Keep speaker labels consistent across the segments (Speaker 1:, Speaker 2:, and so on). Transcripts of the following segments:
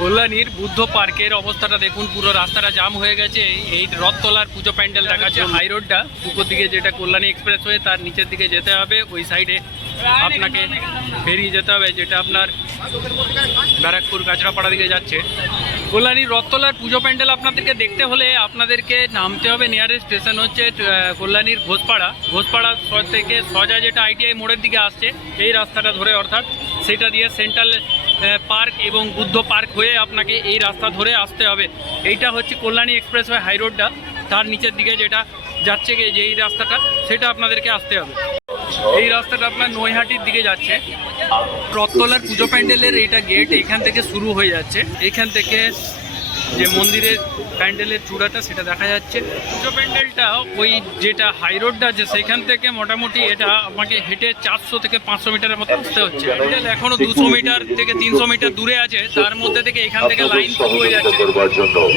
Speaker 1: কল্যাণীর বুদ্ধ পার্কের অবস্থাটা দেখুন পুরো রাস্তাটা জাম হয়ে গেছে। এই রথতলার পুজো প্যান্ডেল দেখাচ্ছে হাই রোডটা উপর দিকে যেটা কল্যাণী এক্সপ্রেস হয়ে তার নিচের দিকে যেতে হবে। ওই সাইডে আপনাকে বেরিয়ে যেতে হবে যেটা আপনার ব্যারাকপুর কাঁচরাপাড়া দিকে যাচ্ছে। কল্যাণীর রথতলার পুজো প্যান্ডেল আপনাদেরকে দেখতে হলে আপনাদেরকে নামতে হবে। নিয়ারেস্ট স্টেশন হচ্ছে কল্যাণীর ঘোষপাড়া। ঘোষপাড়া থেকে সজা যেটা আইটিআই মোড়ের দিকে আসছে এই রাস্তাটা ধরে অর্থাৎ সেটা দিয়ে সেন্ট্রাল পার্ক এবং বুদ্ধ পার্ক হয়ে আপনাকে এই রাস্তা ধরে আসতে হবে। এইটা হচ্ছে কল্যাণী এক্সপ্রেস ওয়ে হাইরোডটা তার নিচের দিকে যেটা যাচ্ছে যে এই রাস্তাটা, সেটা আপনাদেরকে আসতে হবে। এই রাস্তাটা আপনার নৈহাটির দিকে যাচ্ছে। রথতলার পুজো প্যান্ডেলের এটা গেট এখান থেকে শুরু হয়ে যাচ্ছে। এখান থেকে যে মন্দিরের প্যান্ডেলের চূড়াটা সেটা দেখা যাচ্ছে। পুজো প্যান্ডেলটা ওই যেটা হাই রোডটা আছে সেখান থেকে মোটামুটি এটা আমাকে হেঁটে চারশো থেকে পাঁচশো মিটারের মতো আসতে হচ্ছে। প্যান্ডেল এখনও দুশো মিটার থেকে তিনশো মিটার দূরে আছে তার মধ্যে থেকে এখান থেকে লাইন শুরু হয়ে যাচ্ছে।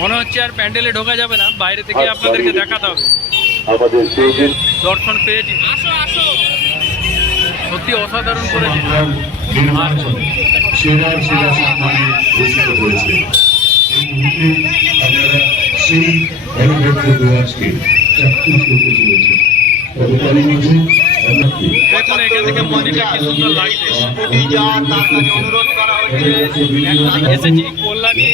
Speaker 1: মনে হচ্ছে আর প্যান্ডেলে ঢোকা যাবে না বাইরে থেকে আপনাদেরকে দেখাতে হবে। দর্শন পেয়েছি। সত্যি অসাধারণ করেছে।
Speaker 2: নির্বাচন সেরা সেরা সম্মানে ঘোষিত হয়েছে
Speaker 1: থেকে মন্দিরটা কি সুন্দর লাগছে এসেছি কল্যাণী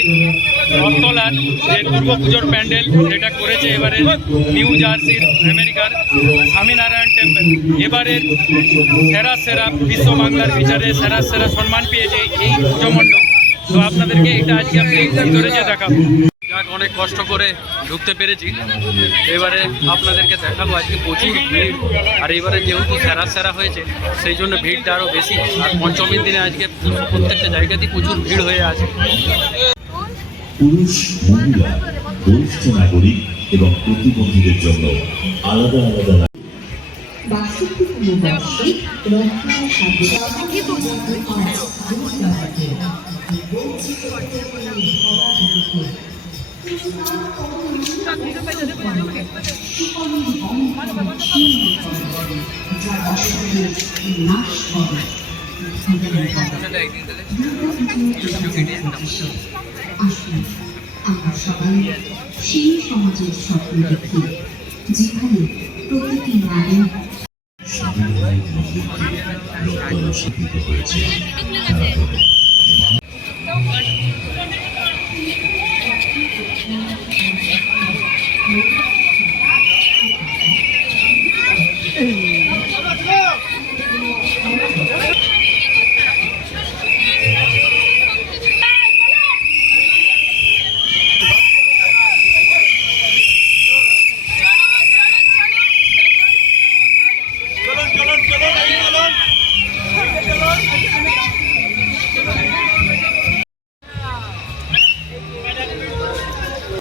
Speaker 1: যে দুর্গা পুজোর প্যান্ডেল যেটা করেছে এবারে নিউ জার্সির আমেরিকার স্বামীনারায়ণ টেম্পল এবারের সেরা সেরা বিশ্ব বাংলার বিচারে সেরা সেরা সম্মান পেয়েছে এই পুজো মণ্ডপ তো আপনাদেরকে এটা আজকে আমি ভিতরে যে দেখাবো। যাক, অনেক কষ্ট করে ঢুকতে পেরেছি। এবারে আপনাদেরকে দেখাবো আজকে প্রচুর ভিড়। আর এবারে যেহেতু সেরা সেরা হয়েছে, সেই জন্য ভিড়টা আরও বেশি। আর পঞ্চমীর দিনে আজকে প্রত্যেকটা জায়গাতেই প্রচুর ভিড় হয়ে আছে।
Speaker 3: পুরুষ, মহিলা, বরিষ্ঠ নাগরিক এবং প্রতিবন্ধীদের জন্য আলাদা আলাদা
Speaker 4: আসুন আমরা সবাই সেই সমাজের স্বপ্ন দেখি যেখানে প্রতিটি নারী
Speaker 3: রক্তরা স্বীকৃত হয়েছে।